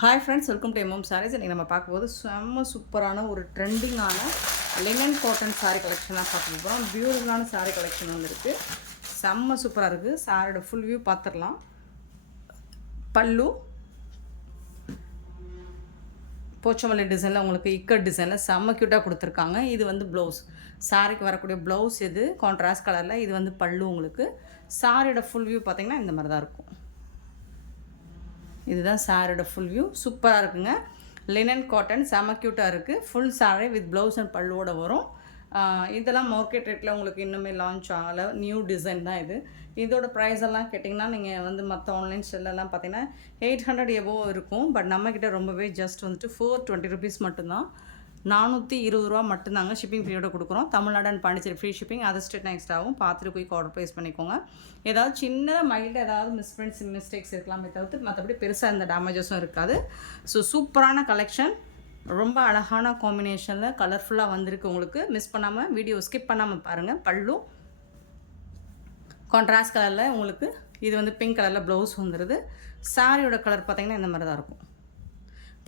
Hi friends, welcome to MM Sarees. இன்றைக்கி நம்ம பார்க்கும்போது செம்ம சூப்பரான ஒரு ட்ரெண்டிங்கான லினன் காட்டன் சாரீ கலெக்ஷனாக பார்க்க போகிறோம். பியூட்டிஃபுல்லான சாரீ கலெக்ஷன் வந்துருக்கு. செம்ம சூப்பராக இருக்குது. சாரியோட ஃபுல் வியூ பார்த்துடலாம். பல்லு போச்சமல்லி டிசைனில் உங்களுக்கு இக்கட் டிசைனில் செம்ம க்யூட்டாக கொடுத்துருக்காங்க. இது வந்து ப்ளவுஸ், சாரிக்கு வரக்கூடிய ப்ளவுஸ். இது கான்ட்ராஸ்ட் கலரில். இது வந்து பல்லு. உங்களுக்கு சாரியோட ஃபுல் வியூ பார்த்திங்கன்னா இந்த மாதிரி தான் இருக்கும். இதுதான் சாரியோட ஃபுல் வியூ. சூப்பராக இருக்குங்க. லினன் காட்டன் செம க்யூட்டாக இருக்குது. Full sari with blouse and பல்லுவோட வரும். இதெல்லாம் மார்க்கெட் ரேட்டில் உங்களுக்கு இன்னுமே லான்ச் ஆகலை. நியூ டிசைன் தான் இது. இதோட ப்ரைஸ் எல்லாம் கேட்டிங்கன்னா நீங்கள் வந்து மற்ற ஆன்லைன் செல்லெல்லாம் பார்த்தீங்கன்னா 800 எபோவ் இருக்கும். பட் நம்மக்கிட்ட ரொம்பவே ஜஸ்ட் வந்துட்டு 420 ருபீஸ் மட்டும்தான். 420 ரூபா மட்டும்தாங்க. ஷிப்பிங் ஃப்ரீயோட கொடுக்குறோம். Tamil Nadu and Pondicherry free shipping. Other state next ஆகும். பார்த்துட்டு போய் ஆர்டர் ப்ளேஸ் பண்ணிக்கோங்க. ஏதாவது சின்ன மைல்டு ஏதாவது மிஸ்டேக்ஸ் இருக்கலாமே தவிர்த்து மற்றபடி பெருசாக இந்த டேமேஜஸும் இருக்காது. ஸோ சூப்பரான கலெக்ஷன், ரொம்ப அழகான காம்பினேஷனில் கலர்ஃபுல்லாக வந்திருக்கு. உங்களுக்கு மிஸ் பண்ணாமல் வீடியோ ஸ்கிப் பண்ணாமல் பாருங்கள். பல்லு கான்ட்ராஸ்ட் கலரில் உங்களுக்கு. இது வந்து பிங்க் கலரில் ப்ளவுஸ் வந்துடுது. சாரியோட கலர் பார்த்திங்கன்னா இந்த மாதிரி தான் இருக்கும்.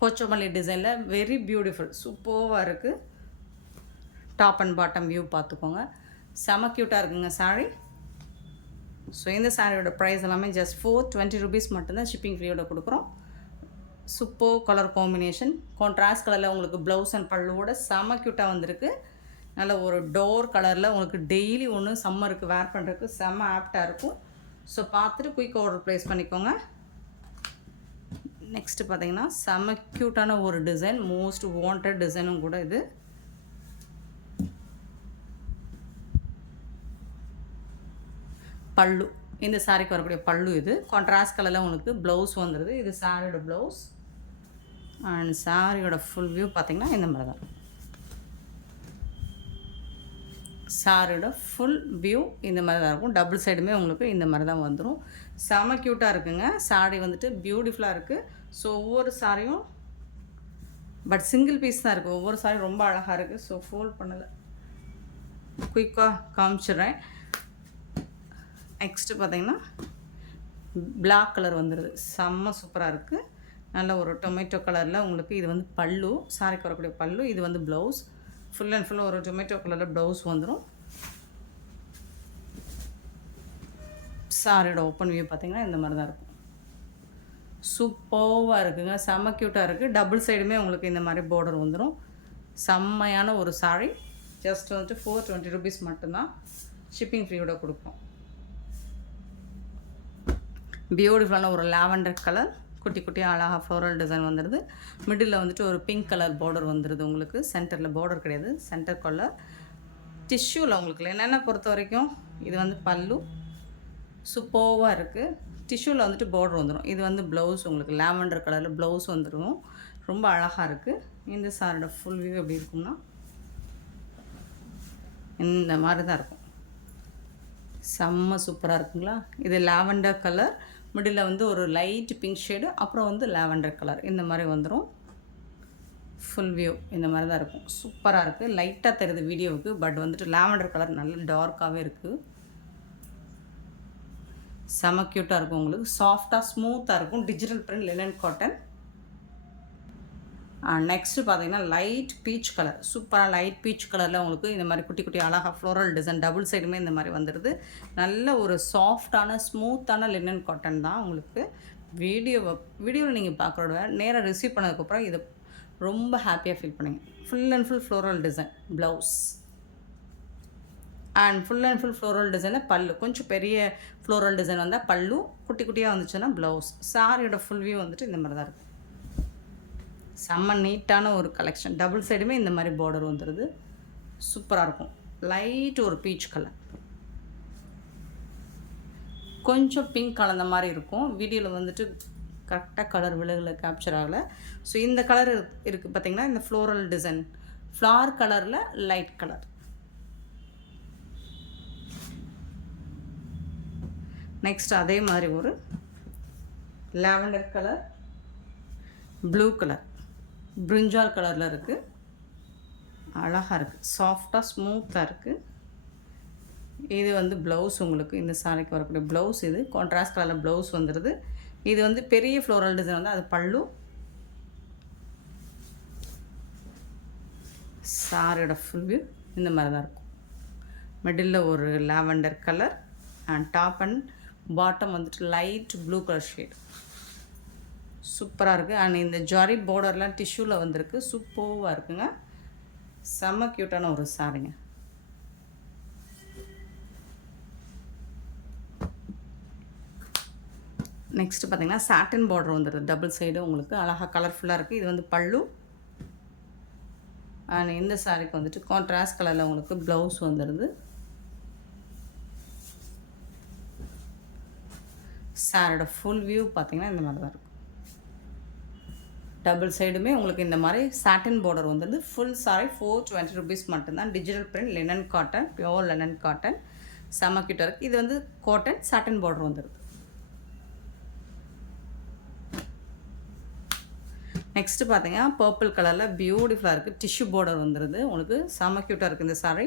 போச்சமல்லி டிசைனில் வெரி பியூட்டிஃபுல், சூப்பராக இருக்குது. டாப் அண்ட் பாட்டம் வியூ பார்த்துக்கோங்க. செம க்யூட்டாக இருக்குங்க சாரீ. ஸோ இந்த சாரியோட ப்ரைஸ் எல்லாமே ஜஸ்ட் 420 ருபீஸ் மட்டும்தான். ஷிப்பிங் ஃப்ரீயோட கொடுக்குறோம். Super colour combination. கான்ட்ராஸ்ட் கலரில் உங்களுக்கு ப்ளவுஸ் அண்ட் பல்லுவோட செம க்யூட்டாக வந்திருக்கு. நல்ல ஒரு டோர் கலரில் உங்களுக்கு டெய்லி ஒன்று சம்மருக்கு வேர் பண்ணுறதுக்கு செம ஆப்டாக இருக்கும். ஸோ பார்த்துட்டு குயிக் ஆர்டர் ப்ளேஸ் பண்ணிக்கோங்க. நெக்ஸ்ட்டு பார்த்தீங்கன்னா செம்ம க்யூட்டான ஒரு டிசைன், மோஸ்ட் வாண்டட் டிசைனும் கூட இது. பல்லு, இந்த சாரிக்கு வரக்கூடிய பல்லு. இது கான்ட்ராஸ்ட் கலரில் உங்களுக்கு ப்ளவுஸ் வந்துடுது. இது சாரியோட ப்ளவுஸ் அண்ட் சாரியோட ஃபுல் வியூ பார்த்திங்கன்னா இந்த மாதிரி தான். சாரியோட ஃபுல் வியூ இந்த மாதிரி தான் இருக்கும். டபுள் சைடுமே உங்களுக்கு இந்த மாதிரி தான் வந்துடும். செம க்யூட்டாக இருக்குங்க. சாரி வந்துட்டு பியூட்டிஃபுல்லாக இருக்குது. ஸோ ஒவ்வொரு சாரியும் பட் சிங்கிள் பீஸ் தான் இருக்குது. ஒவ்வொரு சாரியும் ரொம்ப அழகாக இருக்குது. ஸோ ஃபோல்ட் பண்ணலை, குயிக்காக காமிச்சிடுறேன். நெக்ஸ்ட்டு பார்த்திங்கன்னா பிளாக் கலர் வந்துடுது. செம்ம சூப்பராக இருக்குது. நல்ல ஒரு டொமேட்டோ கலரில் உங்களுக்கு. இது வந்து பல்லு, சாரிக்கு வரக்கூடிய பல்லு. இது வந்து ப்ளவுஸ். ஃபுல் அண்ட் ஃபுல் ஒரு டொமேட்டோ கலரில் ப்ளவுஸ் வந்துடும். சாரியோட ஓப்பன் வியூ பார்த்திங்கன்னா இந்த மாதிரி தான் இருக்கும். சூப்பராக இருக்குங்க. செம்ம க்யூட்டாக இருக்குது. டபுள் சைடுமே உங்களுக்கு இந்த மாதிரி பார்டர் வந்துடும். செம்மையான ஒரு சாரி. ஜஸ்ட் வந்துட்டு 420 ருபீஸ் மட்டும்தான். ஷிப்பிங் ஃப்ரீயோட கொடுப்போம். பியூட்டிஃபுல்லான ஒரு லாவெண்டர் கலர், குட்டி குட்டியாக அழகாக ஃப்ளோரல் டிசைன் வந்துடுது. மிடில் வந்துட்டு ஒரு பிங்க் கலர் பார்டர் வந்துடுது உங்களுக்கு. சென்டரில் பார்டர் கிடையாது, சென்டர் கலர் டிஷ்யூவில் உங்களுக்கு. என்னென்ன பொறுத்த வரைக்கும் இது வந்து பல்லு சூப்பராக இருக்குது. டிஷ்யூவில் வந்துட்டு பார்டர் வந்துடும். இது வந்து ப்ளவுஸ் உங்களுக்கு. லாவெண்டர் கலரில் ப்ளவுஸ் வந்துடும். ரொம்ப அழகாக இருக்குது. இந்த சாரோட ஃபுல் வியூ எப்படி இருக்கும்னா இந்த மாதிரி தான் இருக்கும். செம்ம சூப்பராக இருக்குங்களா. இது லாவெண்டர் கலர், மிடில் வந்து ஒரு லைட் பிங்க் ஷேடு, அப்புறம் வந்து லாவெண்டர் கலர் இந்த மாதிரி வந்துடும். ஃபுல் வியூ இந்த மாதிரி தான் இருக்கும். சூப்பராக இருக்குது. லைட்டாக தெரியுது வீடியோவுக்கு, பட் வந்துட்டு லாவெண்டர் கலர் நல்ல டார்க்காகவே இருக்குது. செம க்யூட்டாக இருக்கும் உங்களுக்கு. சாஃப்டாக ஸ்மூத்தாக இருக்கும். Digital print linen cotton. Next பார்த்தீங்கன்னா லைட் பீச் கலர். சூப்பராக லைட் பீச் கலரில் உங்களுக்கு இந்த மாதிரி குட்டி குட்டி அழகாக ஃப்ளோரல் டிசைன். டபுள் சைடுமே இந்த மாதிரி வந்துடுது. நல்ல ஒரு சாஃப்டான ஸ்மூத்தான லினன் காட்டன் தான் உங்களுக்கு. வீடியோவில் நீங்கள் பார்க்குறத நேராக ரிசீவ் பண்ணதுக்கப்புறம் இதை ரொம்ப ஹாப்பியாக ஃபீல் பண்ணுங்க. Full and full floral design blouse and full and full floral டிசைனில் பல்லு. கொஞ்சம் பெரிய ஃப்ளோரல் டிசைன் வந்தால் பல்லு, குட்டி குட்டியாக வந்துச்சுன்னா ப்ளவுஸ். சாரியோட ஃபுல் வியூ வந்துட்டு இந்த மாதிரி தான் இருக்குது. செம்ம நீட்டான ஒரு கலெக்ஷன். டபுள் சைடுமே இந்த மாதிரி பார்டர் வந்துடுது. சூப்பராக இருக்கும். லைட் ஒரு பீச் கலர், கொஞ்சம் பிங்க் கலந்த மாதிரி இருக்கும். வீடியோவில் வந்துட்டு கரெக்டாக கலர் விலகுல கேப்சர் ஆகலை. ஸோ இந்த கலர் இருக்குது பார்த்திங்கன்னா. இந்த ஃப்ளோரல் டிசைன் ஃப்ளார் கலரில் லைட் கலர். நெக்ஸ்ட் அதே மாதிரி ஒரு லாவெண்டர் கலர், ப்ளூ கலர், பிரிஞ்சால் கலரில் இருக்குது. அழகாக இருக்குது. சாஃப்டாக ஸ்மூத்தாக இருக்குது. இது வந்து ப்ளவுஸ் உங்களுக்கு. இந்த சாரிக்கு வரக்கூடிய ப்ளவுஸ். இது கான்ட்ராஸ்ட் கலரில் ப்ளவுஸ் வந்துடுது. இது வந்து பெரிய ஃப்ளோரல் டிசைன் வந்து அது பல்லு. சாரியோட ஃபுல் வியூ இந்த மாதிரி தான் இருக்கும். மிடில் ஒரு lavender colour and top and bottom வந்துட்டு லைட் ப்ளூ கலர் ஷேட். சூப்பராக இருக்குது. அண்ட் இந்த ஜாரி பார்டர்லாம் டிஷ்யூவில் வந்திருக்கு. சூப்பராக இருக்குங்க. செம்ம க்யூட்டான ஒரு சாரிங்க. நெக்ஸ்ட்டு பார்த்திங்கன்னா சாட்டின் பார்டர் வந்துடுது. டபுள் சைடு உங்களுக்கு அழகாக கலர்ஃபுல்லாக இருக்குது. இது வந்து பல்லு. அண்ட் இந்த சாரிக்கு வந்துட்டு கான்ட்ராஸ்ட் கலரில் உங்களுக்கு ப்ளவுஸ் வந்துடுது. சாரியோட ஃபுல் வியூ பார்த்திங்கன்னா இந்த மாதிரி தான் இருக்கும். டபுள் சைடுமே உங்களுக்கு இந்த மாதிரி சாட்டின் பார்டர் வந்துடுது. ஃபுல் சாரி 420 rupees மட்டும்தான். Digital print, linen cotton, pure linen cotton. செம்ம கிட்ட இருக்குது. இது வந்து காட்டன் சாட்டின் பார்டர் வந்துடுது. நெக்ஸ்ட்டு பார்த்தீங்கன்னா பர்பிள் கலரில் பியூட்டிஃபுல்லாக இருக்குது. டிஷ்யூ பார்டர் வந்துடுது. உங்களுக்கு செம்ம க்யூட்டாக இருக்குது இந்த சாரி.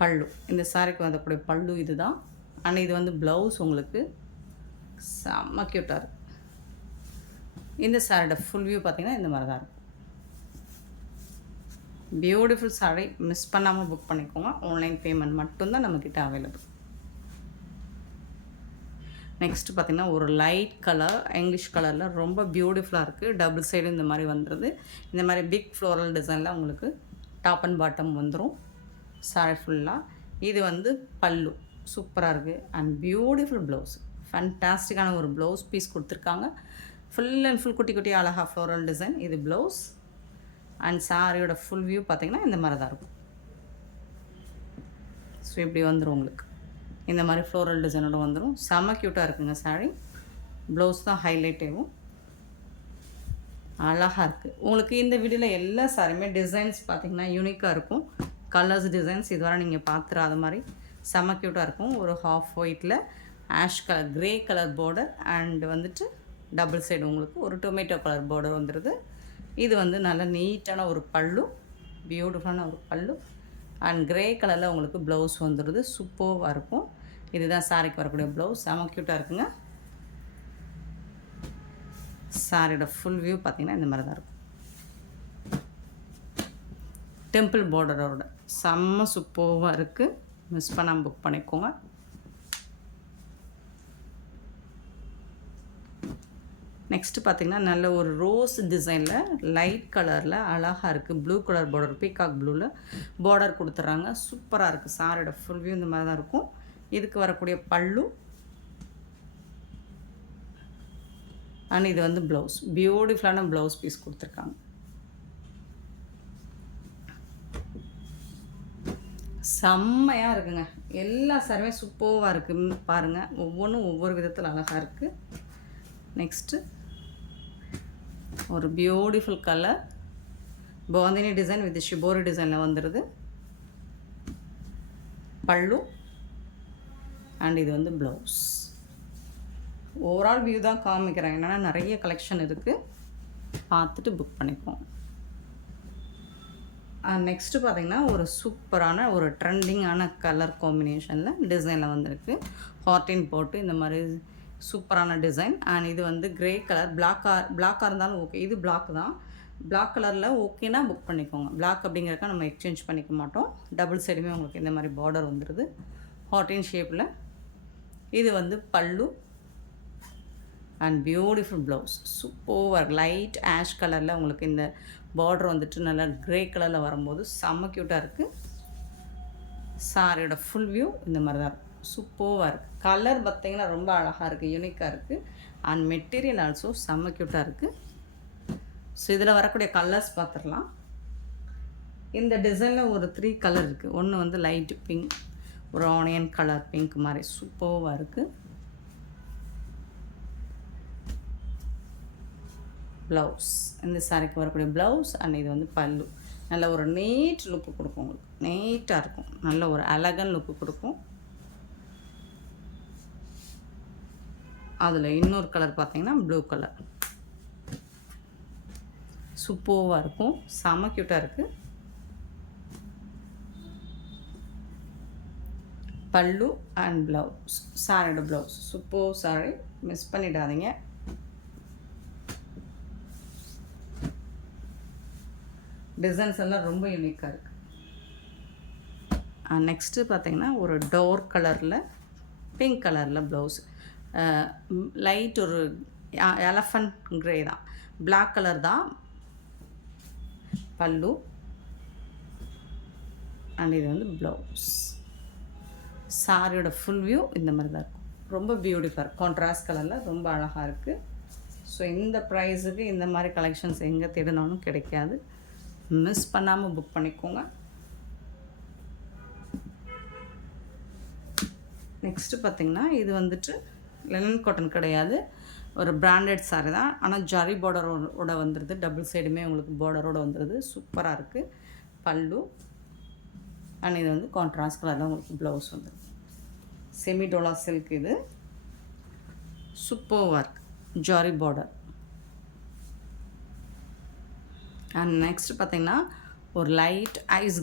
பல்லு, இந்த சாரிக்கு வந்தக்கூடிய பல்லு இது தான். ஆனால் இது வந்து ப்ளவுஸ் உங்களுக்கு செம்ம க்யூட்டாக இருக்குது. இந்த சாரியோட ஃபுல் வியூ பார்த்திங்கன்னா இந்த மாதிரி தான் இருக்கும். Beautiful sorry. மிஸ் பண்ணாமல் புக் பண்ணிக்கோங்க. ஆன்லைன் பேமெண்ட் மட்டும்தான் நம்மக்கிட்ட அவைலபிள். நெக்ஸ்ட்டு பார்த்திங்கன்னா ஒரு லைட் கலர் இங்கிலீஷ் கலரில் ரொம்ப பியூட்டிஃபுல்லாக இருக்குது. டபுள் சைடு இந்த மாதிரி வந்துடுது. இந்த மாதிரி பிக் ஃப்ளோரல் டிசைனில் உங்களுக்கு டாப் அண்ட் பாட்டம் வந்துடும் சாரி ஃபுல்லாக. இது வந்து பல்லு சூப்பராக இருக்குது. And beautiful blouse. ஃபேன்டாஸ்டிக்கான ஒரு ப்ளவுஸ் பீஸ் கொடுத்துருக்காங்க. ஃபுல் அண்ட் ஃபுல் குட்டி குட்டி அழகாக ஃப்ளோரல் டிசைன். இது ப்ளவுஸ். அண்ட் சாரியோட ஃபுல் வியூ பார்த்திங்கன்னா இந்த மாதிரி தான் இருக்கும். ஸோ இப்படி வந்துடும் உங்களுக்கு. இந்த மாதிரி ஃப்ளோரல் டிசைனோட வந்துடும். செம்ம க்யூட்டாக இருக்குங்க சாரி. ப்ளவுஸ் தான் ஹைலைட் ஆகும். அழகாக இருக்குது. உங்களுக்கு இந்த வீடியோவில் எல்லா சாரியுமே டிசைன்ஸ் பார்த்திங்கன்னா யூனிக்காக இருக்கும். கலர்ஸ் டிசைன்ஸ் இதுவரை நீங்கள் பார்த்துறாத மாதிரி செம்ம க்யூட்டாக இருக்கும். ஒரு ஹாஃப் ஒயிட்டில் ash colour grey colour border and வந்துட்டு டபுள் சைடு உங்களுக்கு ஒரு டொமேட்டோ கலர் பார்டர் வந்துடுது. இது வந்து நல்ல நீட்டான ஒரு பல்லு. பியூட்டிஃபுல்லான ஒரு பல்லு. அண்ட் க்ரே கலரில் உங்களுக்கு ப்ளவுஸ் வந்துடுது. சூப்பராக இருக்கும். இதுதான் சாரிக்கு வரக்கூடிய ப்ளவுஸ். செம க்யூட்டாக இருக்குங்க. சாரியோட ஃபுல் வியூ பார்த்திங்கன்னா இந்த மாதிரி தான் இருக்கும். டெம்பிள் பார்டரோட செம்ம சூப்பராக இருக்குது. மிஸ் பண்ணாமல் புக் பண்ணிக்கோங்க. நெக்ஸ்ட்டு பார்த்திங்கன்னா நல்ல ஒரு ரோஸ் டிசைனில் லைட் கலரில் அழகாக இருக்குது. ப்ளூ கலர் பார்டர், பீகாக் ப்ளூவில் பார்டர் கொடுத்துட்றாங்க. சூப்பராக இருக்குது. சாரியோட ஃபுல் வியூ இந்த மாதிரி தான் இருக்கும். இதுக்கு வரக்கூடிய பல்லு அண்ட் இது வந்து ப்ளவுஸ். பியூட்டிஃபுல்லான ப்ளவுஸ் பீஸ் கொடுத்துருக்காங்க. செம்மையாக இருக்குங்க. எல்லா சாரியுமே சூப்பராக இருக்குது. பாருங்கள், ஒவ்வொன்றும் ஒவ்வொரு விதத்தில் அழகாக இருக்குது. நெக்ஸ்ட்டு ஒரு beautiful colour bandhani design with shibori டிசைனில் வந்துடுது. பல்லு அண்ட் இது வந்து ப்ளவுஸ். ஓவரால் வியூ தான் காமிக்கிறேன். என்னென்னா நிறைய கலெக்ஷன் இருக்குது. பார்த்துட்டு புக் பண்ணிப்போம். நெக்ஸ்ட்டு பார்த்திங்கன்னா ஒரு சூப்பரான ஒரு ட்ரெண்டிங்கான கலர் காம்பினேஷனில் டிசைனில் வந்திருக்கு. ஹார்டின் போட்டு இந்த மாதிரி சூப்பரான டிசைன். அண்ட் இது வந்து க்ரே கலர். பிளாக்காக இருந்தாலும் ஓகே. இது பிளாக் தான். பிளாக் கலரில் ஓகேனா புக் பண்ணிக்கோங்க. பிளாக் அப்படிங்கிறக்க நம்ம எக்ஸ்சேஞ்ச் பண்ணிக்க மாட்டோம். டபுள் சைடுமே உங்களுக்கு இந்த மாதிரி பார்டர் வந்துடுது ஹார்டின் ஷேப்பில். இது வந்து பல்லு அண்ட் பியூட்டிஃபுல் ப்ளவுஸ். சூப்பராக லைட் ஆஷ் கலரில் உங்களுக்கு இந்த பார்டர் வந்துட்டு நல்லா க்ரே கலரில் வரும்போது செம்ம க்யூட்டாக இருக்குது. சாரியோட ஃபுல் வியூ இந்த மாதிரி தான் இருக்கும். சூப்பராக இருக்குது. கலர் பார்த்திங்கன்னா ரொம்ப அழகாக இருக்குது. யூனிக்காக இருக்குது. அண்ட் மெட்டீரியல் ஆல்சோ செம்ம க்யூட்டாக இருக்குது. ஸோ இதில் வரக்கூடிய கலர்ஸ் பார்த்துடலாம். இந்த டிசைனில் ஒரு 3 கலர் இருக்குது. ஒன்று வந்து லைட் பிங்க், ஒரு ஆனியன் கலர் பிங்க் மாதிரி சூப்பராக இருக்குது. ப்ளவுஸ், இந்த சாரிக்கு வரக்கூடிய ப்ளவுஸ் அண்ட் இது வந்து பல்லு. நல்ல ஒரு நீட் லுக்கு கொடுக்கும். உங்களுக்கு நீட்டாக இருக்கும். நல்ல ஒரு அழகன் லுக்கு கொடுக்கும். அதில் இன்னொரு கலர் பார்த்தீங்கன்னா ப்ளூ கலர். சூப்பராக இருக்கும். செம க்யூட்டாக இருக்குது. பல்லு அண்ட் ப்ளவுஸ். சாரியோட ப்ளவுஸ் சூப்பர் சாரி. மிஸ் பண்ணிடாதீங்க. டிசைன்ஸ் எல்லாம் ரொம்ப யூனிக்காக இருக்குது. நெக்ஸ்ட்டு பார்த்திங்கன்னா ஒரு டோர் கலரில் பிங்க் கலரில் ப்ளவுஸ், லைட் ஒரு எலஃபண்ட் க்ரே தான், பிளாக் கலர் தான் பல்லு, அண்ட் இது வந்து ப்ளவுஸ். சாரியோட ஃபுல் வியூ இந்த மாதிரி தான் இருக்கும். ரொம்ப பியூட்டிஃபுல்லாக கான்ட்ராஸ்ட் கலரில் ரொம்ப அழகாக இருக்குது. ஸோ இந்த ப்ரைஸுக்கு இந்த மாதிரி கலெக்ஷன்ஸ் எங்கே தேடினாலும் கிடைக்காது. மிஸ் பண்ணாமல் புக் பண்ணிக்கோங்க. நெக்ஸ்ட்டு பார்த்திங்கன்னா இது வந்துட்டு லினன் காட்டன் கிடையாது, ஒரு பிராண்டட் சாரி தான். ஆனால் ஜரி பார்டரோட வந்துடுது, டபுள் சைடுமே உங்களுக்கு பார்டரோடு வந்துடுது. சூப்பராக இருக்குது பல்லு, அண்ட் இது வந்து கான்ட்ராஸ்ட் கலரில் உங்களுக்கு ப்ளவுஸ் வந்துடுது. செமி டோலா சில்க், இது சூப்பராக இருக்குது, ஜாரி பார்டர். அண்ட் நெக்ஸ்ட் பார்த்திங்கன்னா ஒரு லைட் ஐஸ்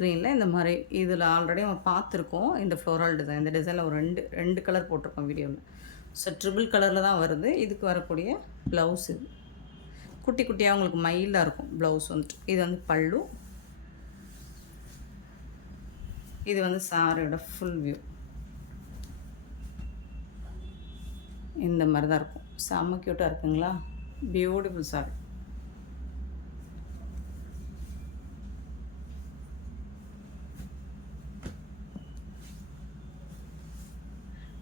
க்ரீனில் இந்த மாதிரி, இதில் ஆல்ரெடி நம்ம பார்த்துருக்கோம் இந்த ஃப்ளோரல் டிசைன். இந்த டிசைனில் ஒரு ரெண்டு கலர் போட்டிருக்கோம் வீடியோவில். ஸோ ட்ரிபிள் கலரில் தான் வருது. இதுக்கு வரக்கூடிய ப்ளவுஸ் இது குட்டி குட்டியாக உங்களுக்கு மைல்டாக இருக்கும் ப்ளவுஸ் வந்துட்டு. இது வந்து பல்லு, இது வந்து சாரியோட ஃபுல் வியூ இந்த மாதிரி தான் இருக்கும். செம்ம க்யூட்டாக இருக்குங்களா, பியூட்டிஃபுல் சாரி.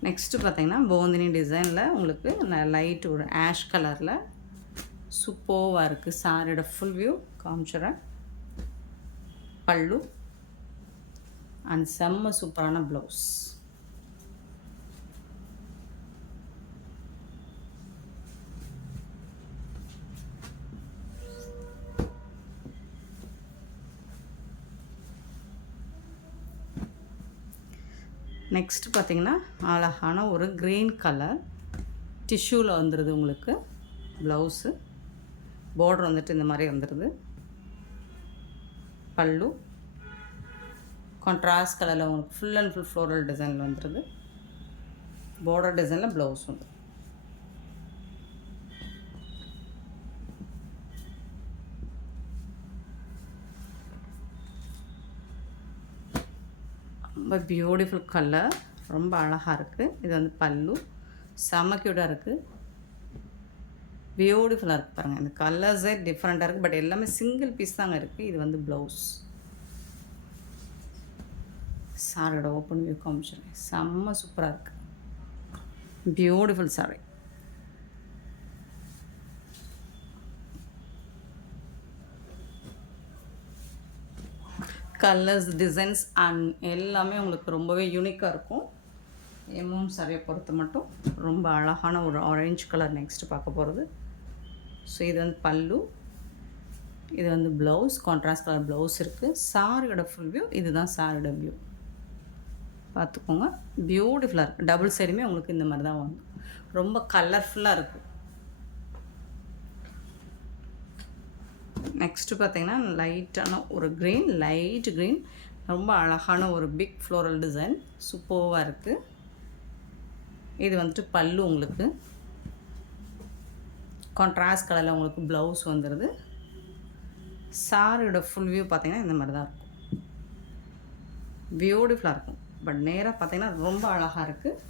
நெக்ஸ்ட்டு பார்த்திங்கன்னா போந்தினி டிசைனில் உங்களுக்கு லைட் ஒரு ஆஷ் கலரில் சூப்பராக இருக்குது. சாரியோட ஃபுல் வியூ காமிச்சிட்றேன். பல்லு அண்ட் செம்ம சூப்பரான ப்ளவுஸ். நெக்ஸ்ட்டு பார்த்திங்கன்னா அழகான ஒரு க்ரீன் கலர் டிஷ்யூவில் வந்துடுது உங்களுக்கு ப்ளவுஸு. பார்டர் வந்துட்டு இந்த மாதிரி வந்துடுது. பல்லு கான்ட்ராஸ்ட் கலரில் உங்களுக்கு ஃபுல் அண்ட் ஃபுல் ஃப்ளோரல் டிசைனில் வந்துடுது. பார்டர் டிசைனில் ப்ளவுஸ் வந்து ரொம்ப பியூட்டிஃபுல் கலர், ரொம்ப அழகாக இருக்குது. இது வந்து பல்லு, செம்ம க்யூட்டாக இருக்குது, பியூட்டிஃபுல்லாக இருக்குது. பாருங்கள் இந்த கலர்ஸே டிஃப்ரெண்ட்டாக இருக்குது, பட் எல்லாமே சிங்கிள் பீஸ் தாங்க இருக்குது. இது வந்து ப்ளவுஸ். சாரியோட ஓப்பன் வியூ காமிச்சிடுறேன். செம்ம சூப்பராக இருக்குது, beautiful sorry. Colours, designs and எல்லாமே உங்களுக்கு ரொம்பவே யூனிக்காக இருக்கும். எம்மும் சாரியை பொறுத்து மட்டும் ரொம்ப அழகான ஒரு ஆரஞ்சு கலர் நெக்ஸ்ட்டு பார்க்க போகிறது. ஸோ இது வந்து பல்லு, இது வந்து ப்ளவுஸ், கான்ட்ராஸ்ட் கலர் ப்ளவுஸ் இருக்குது. சாரியோட ஃபுல் வியூ இதுதான் சாரியோட வியூ பார்த்துக்கோங்க. பியூட்டிஃபுல்லாக இருக்குது. டபுள் சைடுமே உங்களுக்கு இந்த மாதிரி தான் வந்து ரொம்ப கலர்ஃபுல்லாக இருக்குது. நெக்ஸ்ட்டு பார்த்திங்கன்னா லைட்டான ஒரு க்ரீன், லைட் க்ரீன், ரொம்ப அழகான ஒரு பிக் ஃப்ளோரல் டிசைன், சூப்பராக இருக்குது. இது வந்துட்டு பல்லு, உங்களுக்கு கான்ட்ராஸ்ட் கலரில் உங்களுக்கு ப்ளவுஸ் வந்துடுது. சாரியோட ஃபுல் வியூ பார்த்திங்கன்னா இந்த மாதிரி தான் இருக்கும், பியூட்டிஃபுல்லாக இருக்கும். பட் நேராக பார்த்திங்கன்னா ரொம்ப அழகாக இருக்குது.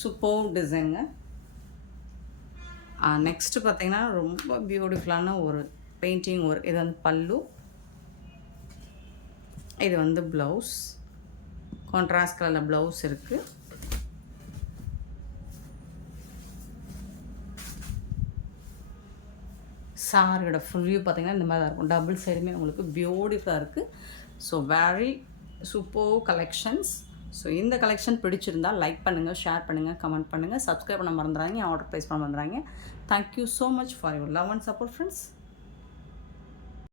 சூப்பர் டிசைனுங்க. நெக்ஸ்ட்டு பார்த்திங்கன்னா ரொம்ப பியூட்டிஃபுல்லான ஒரு பெயிண்டிங் ஒர்க். இது வந்து பல்லு, இது வந்து ப்ளவுஸ், கான்ட்ராஸ்ட் கலரில் ப்ளவுஸ் இருக்குது. சாரியோட ஃபுல் வியூ பார்த்திங்கன்னா இந்த மாதிரி தான் இருக்கும். டபுள் சைடுமே உங்களுக்கு பியூட்டிஃபுல்லாக இருக்குது. So very super collections. So இந்த கலெக்ஷன் பிடிச்சிருந்தால் லைக் பண்ணுங்கள், ஷேர் பண்ணுங்கள், கமெண்ட் பண்ணுங்கள், சப்ஸ்கிரைப் பண்ண மறந்துடாதீங்க, ஆர்டர் ப்ளேஸ் பண்ண மறந்துடாதீங்க. Thank you so much for your love and support friends.